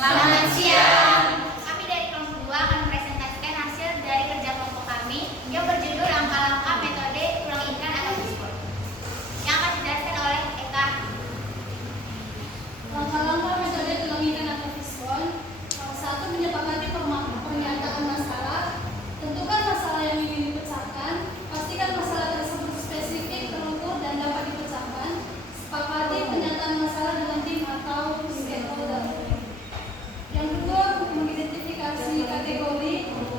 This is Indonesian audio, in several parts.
Selamat siang. Kami dari kelompok 2 akan mempresentasikan hasil dari kerja kelompok kami yang berjudul langkah-langkah metode tulang ikan atau fishbone yang akan dijelaskan oleh Eka. Langkah-langkah metode tulang ikan atau fishbone. Satu, menyepakati pernyataan masalah. Tentukan masalah yang ingin dipecahkan. Pastikan masalah tersebut spesifik, terukur, dan dapat dipecahkan. Sepakati pernyataan masalah dengan tim atau stakeholder. Yang kedua, mengidentifikasi kategori.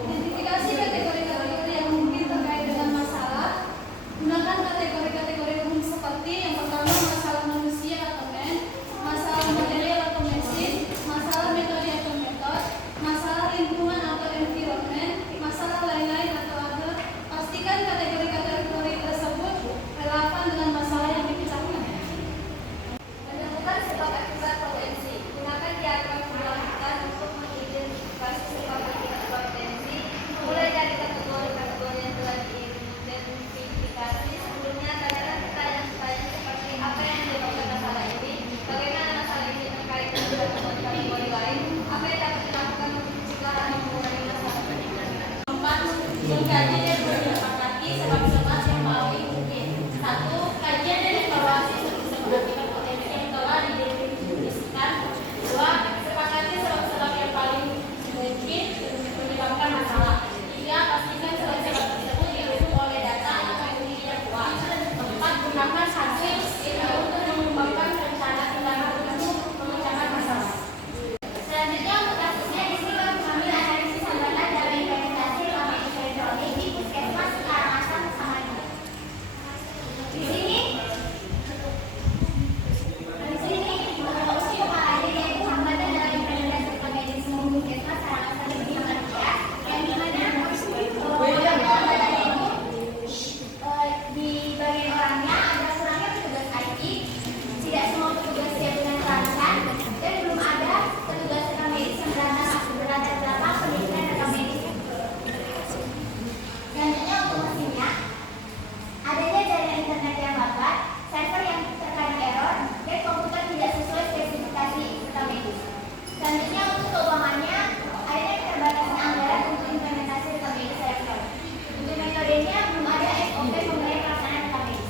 Identifikasi kategori-kategori yang mungkin terkait dengan masalah. Gunakan kategori-kategori umum seperti yang pertama, masalah manusia atau men, masalah material atau mesin, masalah metode atau metode, masalah lingkungan atau environment, masalah lain-lain atau other. Pastikan kategori-kategori tersebut relevan dengan masalah yang dipecahkan. Menemukan sebab akibat potensi. Gunakan diagram keberlanjutan untuk mengidentifikasi sebab akibat potensi, mulai dari kategori-kategori yang telah diidentifikasi sebelumnya. Tanyakan pertanyaan-pertanyaan seperti apa yang menyebabkan masalah ini, bagaimana masalah ini terkait dengan kategori lain, apa yang dapat dilakukan untuk mencegah atau mengurangi masalah ini. 4. Mengkaji dan menyepakati sebab-sebab yang paling mungkin. 1. Kajian dan evaluasi sebab-sebab akibat potensi yang telah didefinisikan. 2. Sepakati sebab-sebab yang paling mungkin menyebabkan masalah. 3. Pastikan sebab-sebab tersebut didukung oleh data atau bukti yang kuat. 4. Gunakan hasil untuk mengembangkan rencana tindakan untuk memecahkan masalah. Selanjutnya untuk kasusnya di sini kami mengambil analisis sambatan dari implementasi rekaman elektronik di Puskesmas Karangasem Samarinda. Di sini untuk hal yaitu hambatan dalam implementasi rekaman medis di Puskesmas Karangasem di Samarinda, yang dimana hambatan itu di bagian orangnya ada kurangnya petugas IT, tidak semua petugas siap dengan peralatan, dan belum ada petugas rekam medis yang berada dalam penelitian rekam medis. Selanjutnya untuk mesinnya, adanya jaringan internet yang lambat, server yang terkadang error, dan komputer tidak sesuai spesifikasi rekam medis. Selanjutnya untuk keuangannya, adanya keterbatasan anggaran untuk implementasi rekam medis elektronik. Untuk metodenya, belum ada SOP mengenai pelaksanaan rekam medis.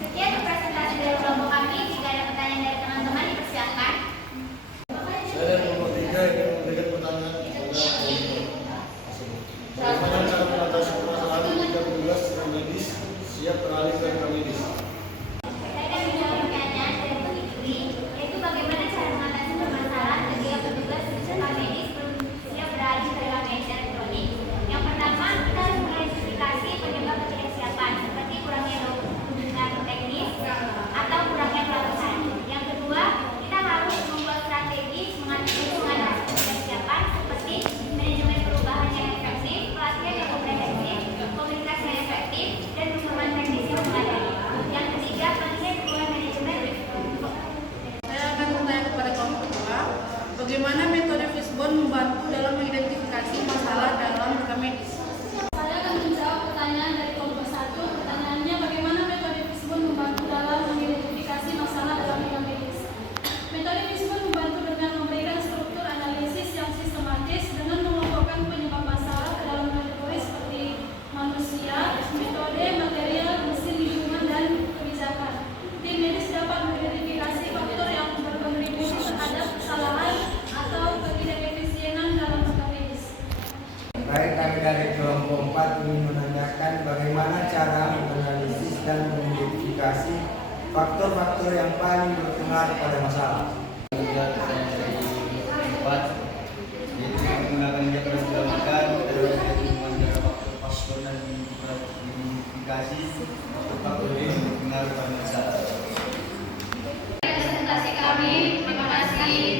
Sekian presentasi dari kelompok kami. Jika ada pertanyaan dari teman-teman, dipersilakan. Saya dari kelompok 3 ingin memberikan pertanyaan kepada Ibu. Bagaimana cara mengatasi permasalahan jika petugas rekam medis siap beralih ke rekam medis? Saya akan menjawab pertanyaan dari Bagi Dwi, yaitu bagaimana cara mengatasi permasalahan ketika petugas rekam medis belum siap beralih ke rekam medis elektronik. Yang pertama, kita harus mengidentifikasi penyebab ketidaksiapan, seperti kurangnya dukungan teknis atau kurangnya pelatihan. Yang kedua, kita harus membuat strategi mengatasi ketidaksiapan, seperti manajemen perubahan yang efektif, pelatihan yang komprehensif, komunikasi yang efektif, dan dukungan teknis yang memadai. Yang ketiga, pentingnya dukungan manajemen risiko. Saya akan bertanya kepada kelompok 2, bagaimana metode fishbone membantu dalam mengidentifikasi masalah dalam rekam medis? Saya akan menjawab pertanyaan dari kelompok 1. Pertanyaannya, bagaimana metode fishbone membantu dalam mengidentifikasi masalah dalam rekam medis? Metode fishbone membantu dengan memberikan struktur analisis yang sistematis dengan mengelompokkan penyebab masalah ke dalam kategori seperti manusia, metode, material, mesin, lingkungan, dan kebijakan. Tim medis dapat mengidentifikasi faktor yang berkontribusi terhadap kesalahan atau ketidakefisienan dalam rekam medis. Baik, kami dari kelompok 4 ingin menanyakan bagaimana cara menganalisis dan mengidentifikasi faktor-faktor yang paling berpengaruh pada masalah. Kemudian saya dari 4, yaitu menggunakan diagram keberlanjutan, pertemuan antara faktor faktor dan identifikasi faktor yang berpengaruh pada masalah. Presentasi kami, terima kasih.